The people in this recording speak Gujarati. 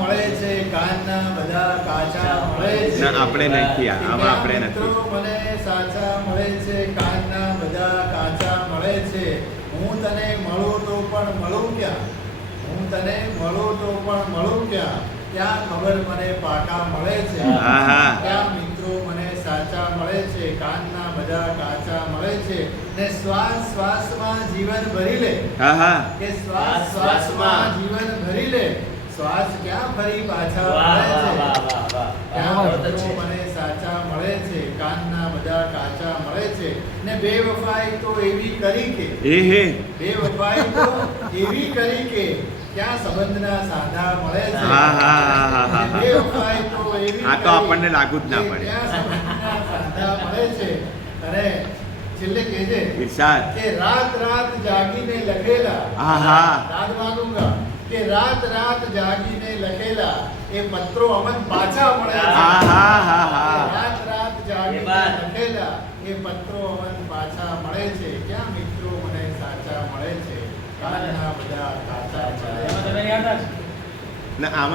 મળે છે, કાનના બધા કાચા મળે છે. ના આપણે નથી, આમાં આપણે નથી. મિત્રો મને સાચા મળે છે, કાનના બધા કાચા મળે છે. હું તને મળું તો પણ મળું ક્યાં? હું તને મળું તો પણ મળું ક્યાં? ક્યાં ખબર મને પાકા મળે છે. ક્યાં મિત્રો મને સાચા મળે છે, કાનના બધા કાચા મળે છે. ને શ્વાસ શ્વાસમાં જીવન ભરી લે. કે શ્વાસ શ્વાસમાં જીવન ભરી લે. શ્વાસ ક્યાં ફરી પાછા મળે છે. ક્યાં મિત્રો મને સાચા મળે છે, કાનના બધા કાચા મળે છે. ને બેવફાઈ તો એવી કરી કે બેવફાઈ તો એવી કરી કે ક્યાં સંબંધના સાધા મળે છે. બેવફાઈ તો એવી આ તો આપણને લાગુ જ ના પડે. ક્યાં સંબંધના સાધા મળે છે. અને છેલ્લે કહેજે ઇરશાદ કે રાત રાત જાગીને લખેલા યાદ માંગુંગા કે રાત રાત જાગીને લખેલા એ પત્રો અમન પાછા મળે છે. રાત રાત જાગીને લખેલા એ પત્રો અમન પાછા મળે છે. ક્યાં મિત્રો મને સાચા મળે છે, કાનના બધા કાચા મળે છે. ના આમાં